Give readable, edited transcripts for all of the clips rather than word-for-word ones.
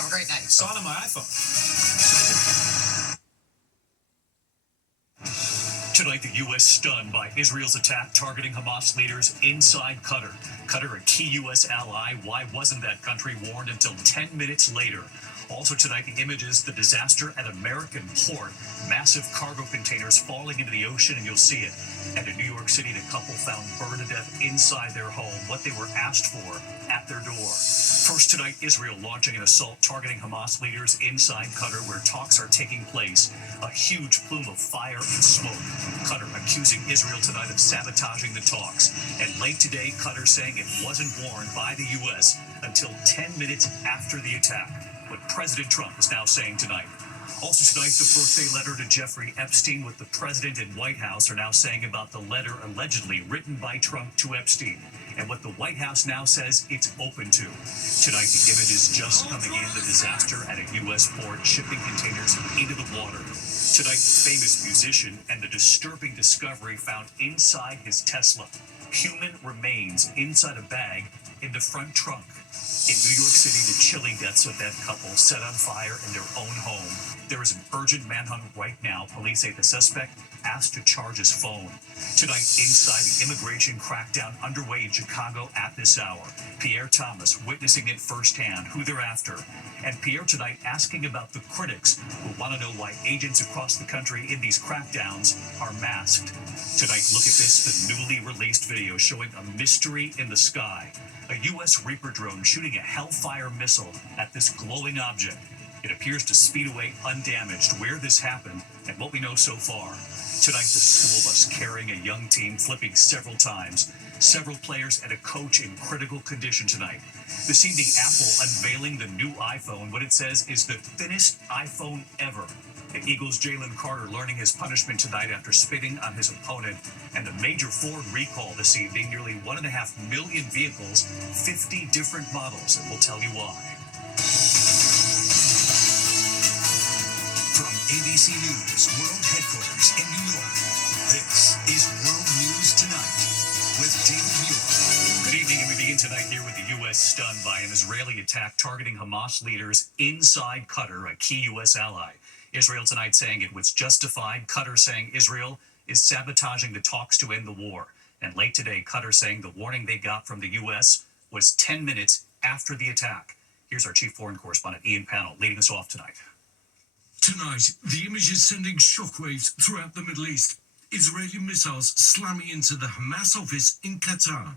Have a great night. Saw it on my iPhone. Tonight, the U.S. stunned by Israel's attack targeting Hamas leaders inside Qatar. Qatar, a key U.S. ally. Why wasn't that country warned until 10 minutes later? Also tonight, the images, the disaster at American port. Massive cargo containers falling into the ocean, and you'll see it. And in New York City, the couple found burned to death inside their home, what they were asked for at their door. First tonight, Israel launching an assault targeting Hamas leaders inside Qatar, where talks are taking place. A huge plume of fire and smoke. Qatar accusing Israel tonight of sabotaging the talks. And late today, Qatar saying it wasn't warned by the U.S. until 10 minutes after the attack. What President Trump is now saying tonight. Also tonight, the birthday letter to Jeffrey Epstein, what the president and White House are now saying about the letter allegedly written by Trump to Epstein, and what the White House now says it's open to. Tonight, the images just coming in, the disaster at a U.S. port, shipping containers into the water. Tonight, the famous musician and the disturbing discovery found inside his Tesla. Human remains inside a bag in the front trunk. In New York City, the chilling deaths of that couple set on fire in their own home. There is an urgent manhunt right now. Police say the suspect asked to charge his phone. Tonight, inside the immigration crackdown underway in Chicago at this hour. Pierre Thomas witnessing it firsthand, who they're after. And Pierre tonight asking about the critics who want to know why agents across the country in these crackdowns are masked. Tonight, look at this, the newly released video showing a mystery in the sky. A U.S. Reaper drone shooting a Hellfire missile at this glowing object. It appears to speed away undamaged. Where this happened and what we know so far. Tonight, the school bus carrying a young team flipping several times. Several players and a coach in critical condition tonight. This evening, Apple unveiling the new iPhone. What it says is the thinnest iPhone ever. The Eagles' Jalen Carter learning his punishment tonight after spitting on his opponent. And a major Ford recall this evening. Nearly 1.5 million vehicles, 50 different models, and we'll tell you why. From ABC News World Headquarters in New York, this is World News Tonight with David Muir. Good evening, and we begin tonight here with the U.S. stunned by an Israeli attack targeting Hamas leaders inside Qatar, a key U.S. ally. Israel tonight saying it was justified. Qatar saying Israel is sabotaging the talks to end the war. And late today, Qatar saying the warning they got from the U.S. was 10 minutes after the attack. Here's our chief foreign correspondent, Ian Pannell, leading us off tonight. Tonight, the image is sending shockwaves throughout the Middle East. Israeli missiles slamming into the Hamas office in Qatar.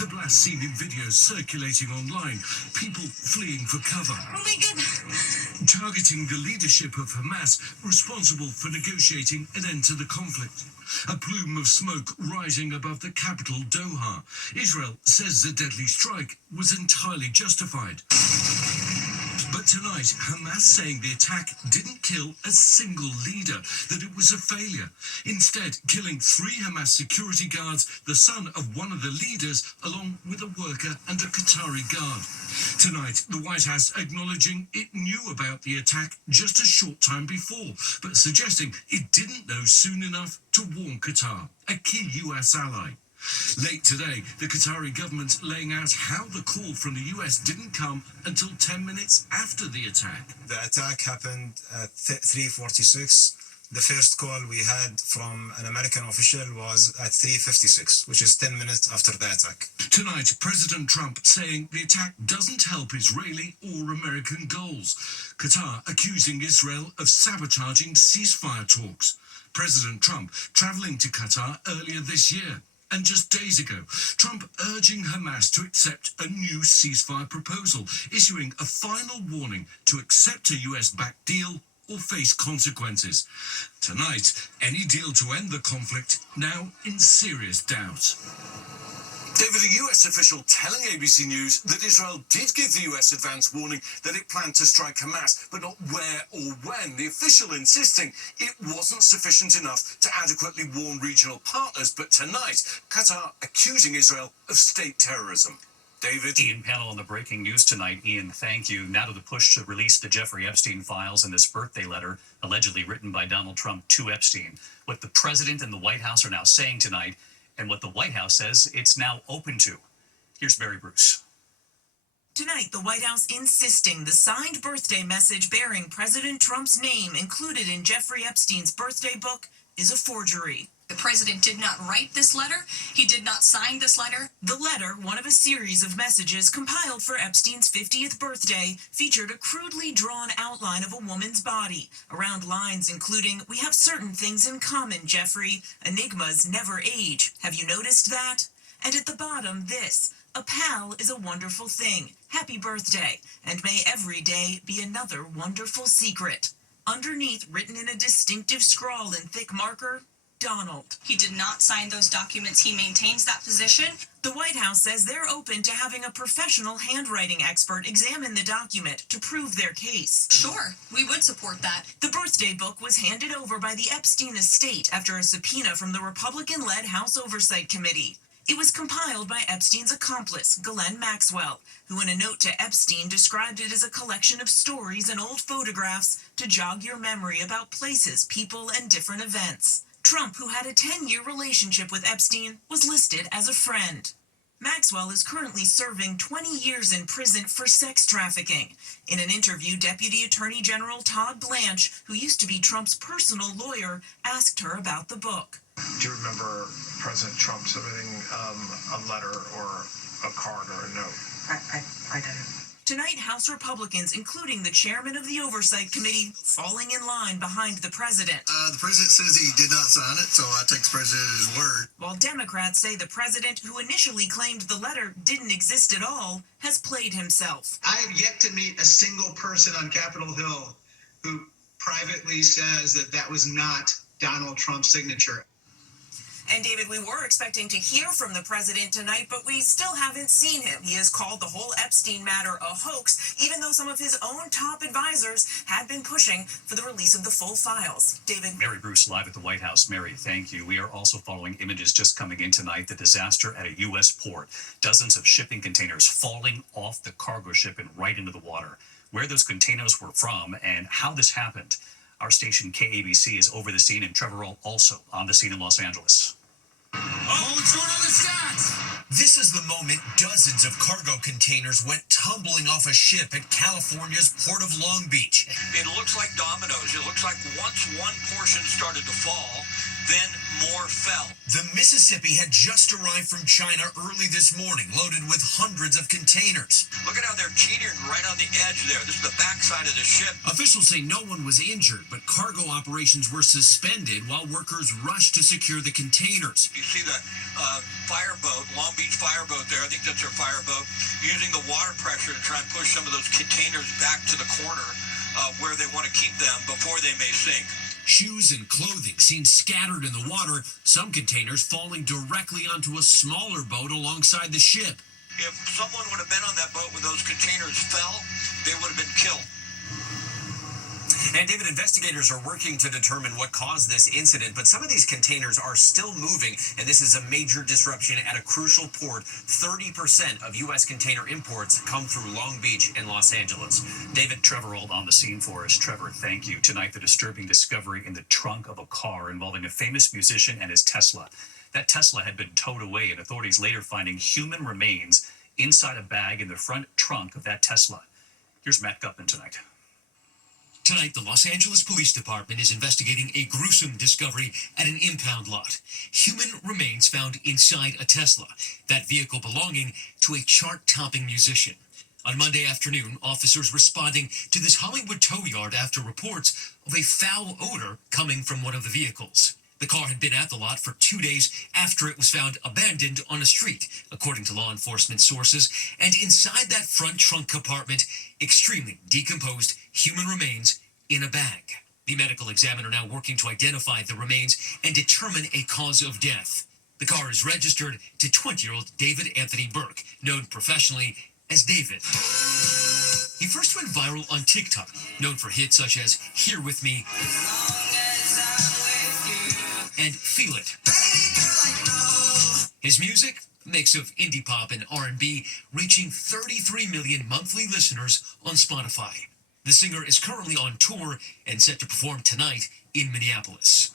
The blast seen in videos circulating online, people fleeing for cover. Oh my God. Targeting the leadership of Hamas, responsible for negotiating an end to the conflict. A plume of smoke rising above the capital, Doha. Israel says the deadly strike was entirely justified. But tonight, Hamas saying the attack didn't kill a single leader, that it was a failure. Instead, killing 3 Hamas security guards, the son of one of the leaders, along with a worker and a Qatari guard. Tonight, the White House acknowledging it knew about the attack just a short time before, but suggesting it didn't know soon enough to warn Qatar, a key U.S. ally. Late today, the Qatari government laying out how the call from the US didn't come until 10 minutes after the attack. The attack happened at 3:46. The first call we had from an American official was at 3:56, which is 10 minutes after the attack. Tonight, President Trump saying the attack doesn't help Israeli or American goals. Qatar accusing Israel of sabotaging ceasefire talks. President Trump traveling to Qatar earlier this year. And just days ago, Trump urging Hamas to accept a new ceasefire proposal, issuing a final warning to accept a US-backed deal or face consequences. Tonight, any deal to end the conflict now in serious doubt. David, a US official telling ABC News that Israel did give the US advance warning that it planned to strike Hamas, but not where or when. The official insisting it wasn't sufficient enough to adequately warn regional partners. But tonight, Qatar accusing Israel of state terrorism. David? Ian Pannell on the breaking news tonight. Ian, thank you. Now to the push to release the Jeffrey Epstein files and this birthday letter allegedly written by Donald Trump to Epstein. What the president and the White House are now saying tonight, and what the White House says it's now open to. Here's Barry Bruce. Tonight, the White House insisting the signed birthday message bearing President Trump's name included in Jeffrey Epstein's birthday book is a forgery. The president did not write this letter. He did not sign this letter. The letter, one of a series of messages compiled for Epstein's 50th birthday, featured a crudely drawn outline of a woman's body, around lines including, "We have certain things in common, Jeffrey. Enigmas never age. Have you noticed that?" And at the bottom, this: "A pal is a wonderful thing. Happy birthday, and may every day be another wonderful secret." Underneath, written in a distinctive scrawl in thick marker, Donald. He did not sign those documents. He maintains that position. The White House says they're open to having a professional handwriting expert examine the document to prove their case. Sure, we would support that. The birthday book was handed over by the Epstein estate after a subpoena from the Republican-led House Oversight Committee. It was compiled by Epstein's accomplice, Ghislaine Maxwell, who in a note to Epstein described it as a collection of stories and old photographs to jog your memory about places, people, and different events. Trump, who had a 10-year relationship with Epstein, was listed as a friend. Maxwell is currently serving 20 years in prison for sex trafficking. In an interview, Deputy Attorney General Todd Blanche, who used to be Trump's personal lawyer, asked her about the book. Do you remember President Trump submitting a letter or a card or a note? I don't. Tonight, House Republicans, including the chairman of the Oversight Committee, falling in line behind the president. The president says he did not sign it, so I take the president at his word. While Democrats say the president, who initially claimed the letter didn't exist at all, has played himself. I have yet to meet a single person on Capitol Hill who privately says that that was not Donald Trump's signature. And David, we were expecting to hear from the president tonight, but we still haven't seen him. He has called the whole Epstein matter a hoax, even though some of his own top advisors had been pushing for the release of the full files. David. Mary Bruce live at the White House. Mary, thank you. We are also following images just coming in tonight. The disaster at a U.S. port. Dozens of shipping containers falling off the cargo ship and right into the water. Where those containers were from and how this happened. Our station KABC is over the scene, and Trevor Roll also on the scene in Los Angeles. Oh, what's going on the stats? This is the moment dozens of cargo containers went tumbling off a ship at California's Port of Long Beach. It looks like dominoes. It looks like once one portion started to fall, then more fell. The Mississippi had just arrived from China early this morning, loaded with hundreds of containers. Look at how they're teetering right on the edge there. This is the backside of the ship. Officials say no one was injured, but cargo operations were suspended while workers rushed to secure the containers. You see the fireboat, Long Beach fireboat there. I think that's their fireboat, using the water pressure to try and push some of those containers back to the corner where they want to keep them before they may sink. Shoes and clothing seen scattered in the water, some containers falling directly onto a smaller boat alongside the ship. If someone would have been on that boat when those containers fell, they would have been killed. And David, investigators are working to determine what caused this incident, but some of these containers are still moving, and this is a major disruption at a crucial port. 30% of U.S. container imports come through Long Beach and Los Angeles. David, Trevor Roll on the scene for us. Trevor, thank you. Tonight, the disturbing discovery in the trunk of a car involving a famous musician and his Tesla. That Tesla had been towed away, and authorities later finding human remains inside a bag in the front trunk of that Tesla. Here's Matt Gutman tonight. Tonight, the Los Angeles Police Department is investigating a gruesome discovery at an impound lot. Human remains found inside a Tesla, that vehicle belonging to a chart-topping musician. On Monday afternoon, officers responding to this Hollywood tow yard after reports of a foul odor coming from one of the vehicles. The car had been at the lot for 2 days after it was found abandoned on a street, according to law enforcement sources. And inside that front trunk compartment, extremely decomposed human remains in a bag. The medical examiner now working to identify the remains and determine a cause of death. The car is registered to 20-year-old David Anthony Burke, known professionally as David. He first went viral on TikTok, known for hits such as Here With Me and Feel It. His music, a mix of indie pop and R&B, reaching 33 million monthly listeners on Spotify. The singer is currently on tour and set to perform tonight in Minneapolis.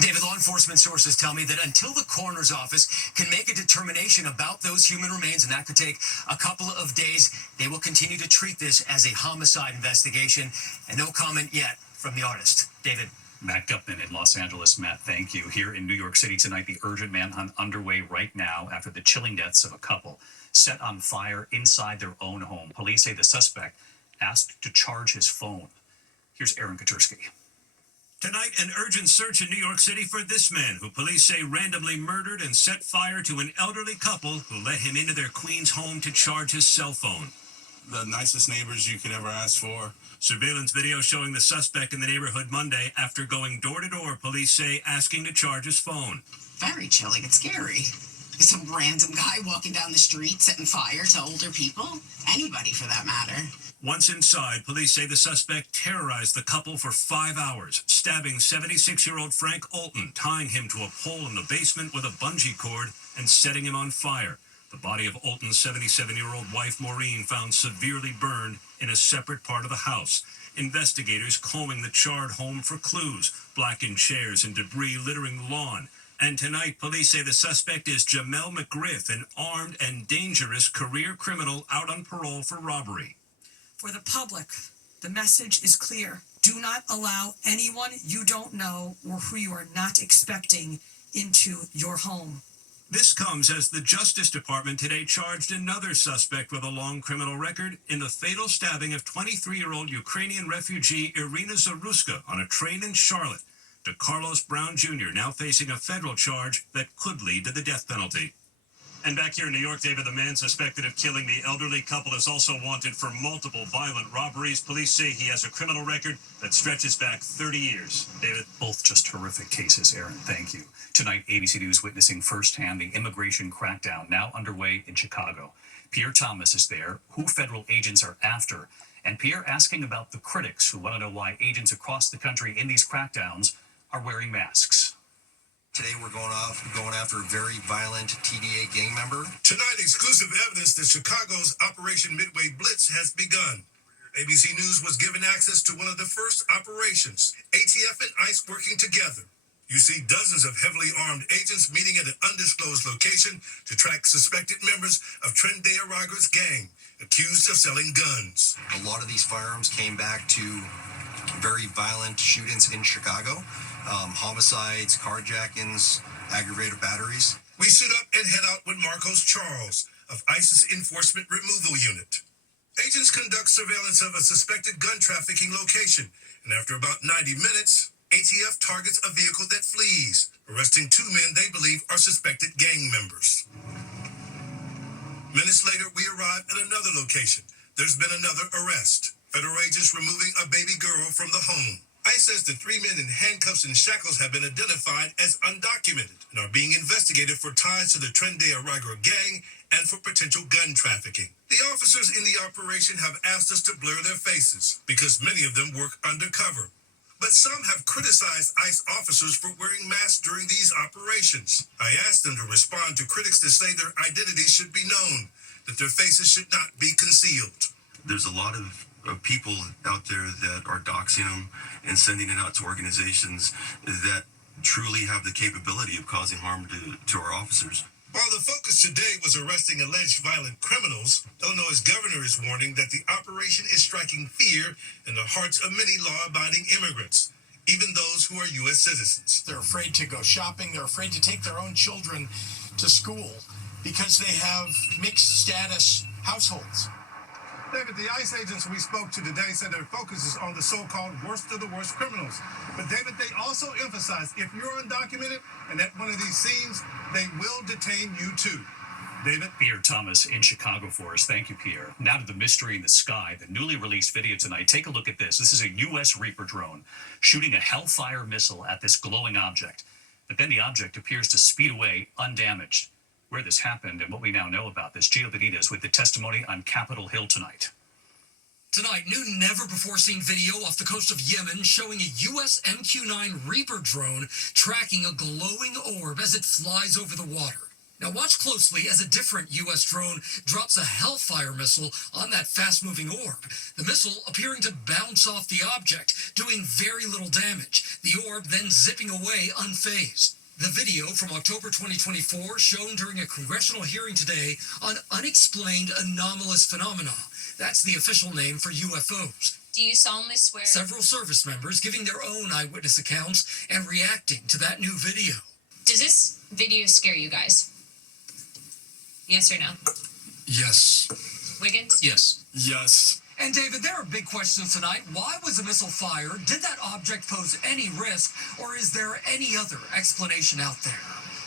David, law enforcement sources tell me that until the coroner's office can make a determination about those human remains, and that could take a couple of days, they will continue to treat this as a homicide investigation. And no comment yet from the artist. David. Matt Gupman in Los Angeles. Matt, thank you. Here in New York City tonight, the urgent manhunt underway right now after the chilling deaths of a couple set on fire inside their own home. Police say the suspect asked to charge his phone. Here's Aaron Katursky. Tonight, an urgent search in New York City for this man who police say randomly murdered and set fire to an elderly couple who let him into their Queens home to charge his cell phone. The nicest neighbors you could ever ask for. Surveillance video showing the suspect in the neighborhood Monday after going door to door, police say, asking to charge his phone. Very chilling. It's scary. Some random guy walking down the street setting fire to older people. Anybody, for that matter. Once inside, police say the suspect terrorized the couple for 5 hours, stabbing 76-year-old Frank Olton, tying him to a pole in the basement with a bungee cord, and setting him on fire. The body of Olton's 77-year-old wife, Maureen, found severely burned in a separate part of the house. Investigators combing the charred home for clues, blackened chairs and debris littering the lawn. And tonight, police say the suspect is Jamel McGriff, an armed and dangerous career criminal out on parole for robbery. For the public, the message is clear. Do not allow anyone you don't know or who you are not expecting into your home. This comes as the Justice Department today charged another suspect with a long criminal record in the fatal stabbing of 23-year-old Ukrainian refugee Irina Zaruska on a train in Charlotte. To Carlos Brown Jr., now facing a federal charge that could lead to the death penalty. And back here in New York, David, the man suspected of killing the elderly couple is also wanted for multiple violent robberies. Police say he has a criminal record that stretches back 30 years. David? Both just horrific cases, Aaron. Thank you. Tonight, ABC News witnessing firsthand the immigration crackdown now underway in Chicago. Pierre Thomas is there, who federal agents are after, and Pierre asking about the critics who want to know why agents across the country in these crackdowns are wearing masks. Today we're going after a very violent TDA gang member. Tonight, exclusive evidence that Chicago's Operation Midway Blitz has begun. ABC News was given access to one of the first operations, ATF and ICE working together. You see dozens of heavily armed agents meeting at an undisclosed location to track suspected members of Tren de Araga's gang, accused of selling guns. A lot of these firearms came back to very violent shootings in Chicago. Homicides, carjackings, aggravated batteries. We suit up and head out with Marcos Charles of ICE's Enforcement Removal Unit. Agents conduct surveillance of a suspected gun trafficking location, and after about 90 minutes, ATF targets a vehicle that flees, arresting 2 men they believe are suspected gang members. Minutes later, we arrive at another location. There's been another arrest. Federal agents removing a baby girl from the home. ICE says the 3 men in handcuffs and shackles have been identified as undocumented and are being investigated for ties to the Tren de Araga gang and for potential gun trafficking. The officers in the operation have asked us to blur their faces because many of them work undercover. But some have criticized ICE officers for wearing masks during these operations. I asked them to respond to critics that say their identities should be known, that their faces should not be concealed. There's a lot of people out there that are doxing them and sending it out to organizations that truly have the capability of causing harm to our officers. While the focus today was arresting alleged violent criminals, Illinois' governor is warning that the operation is striking fear in the hearts of many law-abiding immigrants, even those who are U.S. citizens. They're afraid to go shopping. They're afraid to take their own children to school because they have mixed status households. David, the ICE agents we spoke to today said their focus is on the so-called worst of the worst criminals. But David, they also emphasize if you're undocumented and at one of these scenes, they will detain you too. David? Pierre Thomas in Chicago for us. Thank you, Pierre. Now to the mystery in the sky, the newly released video tonight. Take a look at this. This is a U.S. Reaper drone shooting a Hellfire missile at this glowing object. But then the object appears to speed away undamaged. Where this happened and what we now know about this, Gio Benitez with the testimony on Capitol Hill tonight. Tonight, new never-before-seen video off the coast of Yemen showing a U.S. MQ-9 Reaper drone tracking a glowing orb as it flies over the water. Now watch closely as a different U.S. drone drops a Hellfire missile on that fast-moving orb. The missile appearing to bounce off the object, doing very little damage. The orb then zipping away unfazed. The video from October 2024 shown during a congressional hearing today on unexplained anomalous phenomena. That's the official name for UFOs. Do you solemnly swear? Several service members giving their own eyewitness accounts and reacting to that new video. Does this video scare you guys? Yes or no? Yes. Wiggins? Yes. Yes. And David, there are big questions tonight. Why was the missile fired? Did that object pose any risk? Or is there any other explanation out there?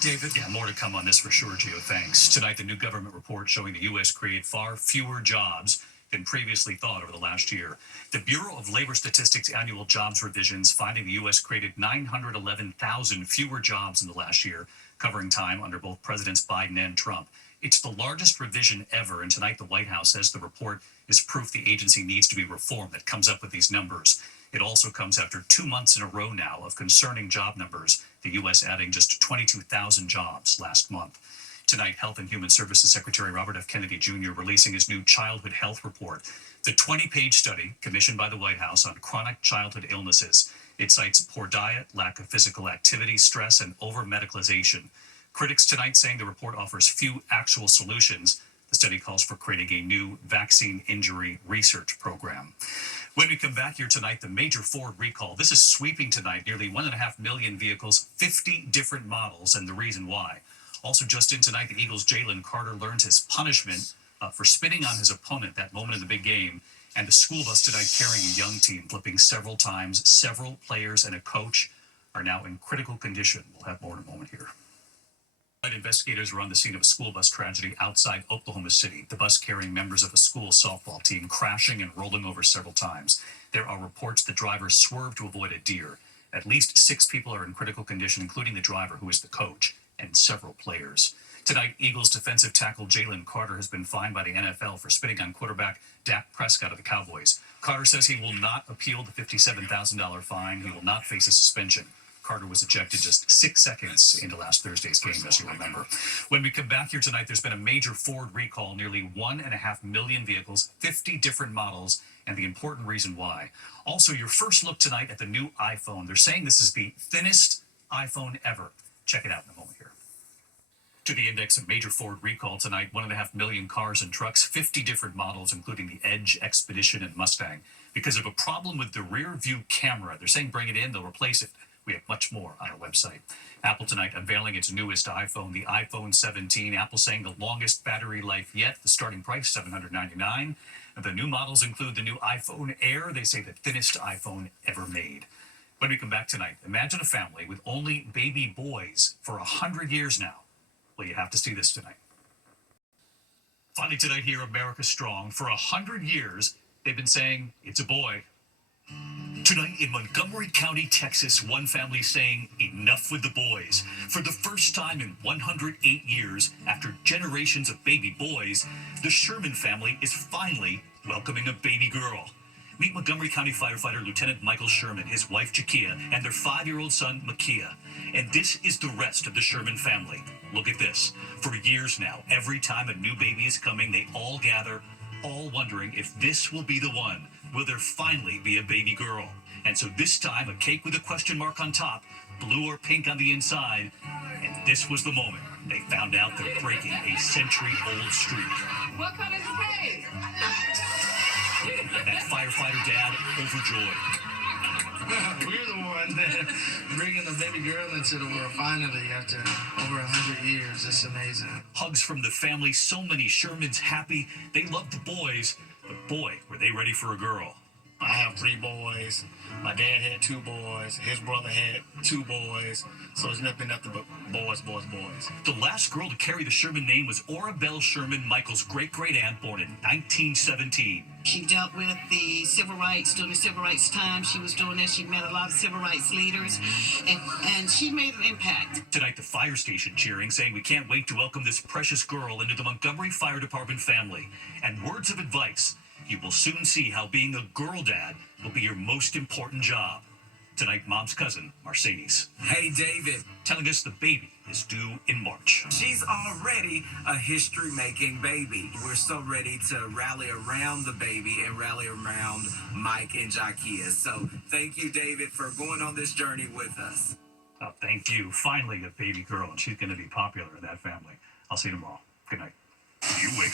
David? Yeah, more to come on this for sure, Gio. Thanks. Tonight, the new government report showing the U.S. created far fewer jobs than previously thought over the last year. The Bureau of Labor Statistics annual jobs revisions finding the U.S. created 911,000 fewer jobs in the last year, covering time under both Presidents Biden and Trump. It's the largest revision ever, and tonight the White House says the report is proof the agency needs to be reformed that comes up with these numbers. It also comes after 2 months in a row now of concerning job numbers, the U.S. adding just 22,000 jobs last month. Tonight, Health and Human Services Secretary Robert F. Kennedy Jr. releasing his new childhood health report. The 20-page study commissioned by the White House on chronic childhood illnesses. It cites poor diet, lack of physical activity, stress, and over-medicalization. Critics tonight saying the report offers few actual solutions. The study calls for creating a new vaccine injury research program. When we come back here tonight, the major Ford recall. This is sweeping tonight, nearly 1.5 million vehicles, 50 different models, and the reason why. Also just in tonight, the Eagles' Jalen Carter learns his punishment for spitting on his opponent that moment in the big game. And the school bus tonight carrying a young team, flipping several times. Several players and a coach are now in critical condition. We'll have more in a moment here. Investigators were on the scene of a school bus tragedy outside Oklahoma City. The bus carrying members of a school softball team crashing and rolling over several times. There are reports the driver swerved to avoid a deer. At least 6 people are in critical condition, including the driver, who is the coach, and several players. Tonight, Eagles defensive tackle Jalen Carter has been fined by the NFL for spitting on quarterback Dak Prescott of the Cowboys. Carter says he will not appeal the $57,000 fine. He will not face a suspension. Carter was ejected just 6 seconds into last Thursday's game, as you remember. When we come back here tonight, there's been a major Ford recall, nearly 1.5 million vehicles, 50 different models, and the important reason why. Also, your first look tonight at the new iPhone. They're saying this is the thinnest iPhone ever. Check it out in a moment here. To the index of major Ford recall tonight, 1.5 million cars and trucks, 50 different models, including the Edge, Expedition, and Mustang. Because of a problem with the rear view camera. They're saying bring it in, they'll replace it. We have much more on our website. Apple tonight unveiling its newest iPhone, the iPhone 17. Apple saying the longest battery life yet. The starting price, $799. The new models include the new iPhone Air. They say the thinnest iPhone ever made. When we come back tonight, imagine a family with only baby boys for 100 years now. Well, you have to see this tonight. Finally tonight here, America Strong. For 100 years, they've been saying, it's a boy. Tonight in Montgomery County, Texas, one family saying, enough with the boys. For the first time in 108 years, after generations of baby boys, the Sherman family is finally welcoming a baby girl. Meet Montgomery County firefighter Lieutenant Michael Sherman, his wife Jakia, and their 5-year-old son Makia. And this is the rest of the Sherman family. Look at this. For years now, every time a new baby is coming, they all gather, all wondering if this will be the one. Will there finally be a baby girl? And so this time, a cake with a question mark on top, blue or pink on the inside. And this was the moment they found out they're breaking a century-old streak. What color is the cake? That firefighter dad overjoyed. We're the ones that bringing the baby girl into the world finally after over 100 years. It's amazing. Hugs from the family. So many Shermans happy. They love the boys, but boy, were they ready for a girl. I have 3 boys. My dad had 2 boys. His brother had 2 boys. So it's nothing but boys, boys, boys. The last girl to carry the Sherman name was Orabelle Sherman, Michael's great-great-aunt, born in 1917. She dealt with the civil rights during the civil rights time. She was doing this. She met a lot of civil rights leaders, and she made an impact. Tonight, the fire station cheering, saying we can't wait to welcome this precious girl into the Montgomery Fire Department family. And words of advice. You will soon see how being a girl dad will be your most important job. Tonight, Mom's cousin, Mercedes, Hey, David. telling us the baby is due in March. She's already a history-making baby. We're so ready to rally around the baby and rally around Mike and Jakia. So thank you, David, for going on this journey with us. Oh, thank you. Finally, a baby girl, and she's going to be popular in that family. I'll see you tomorrow. Good night. You wake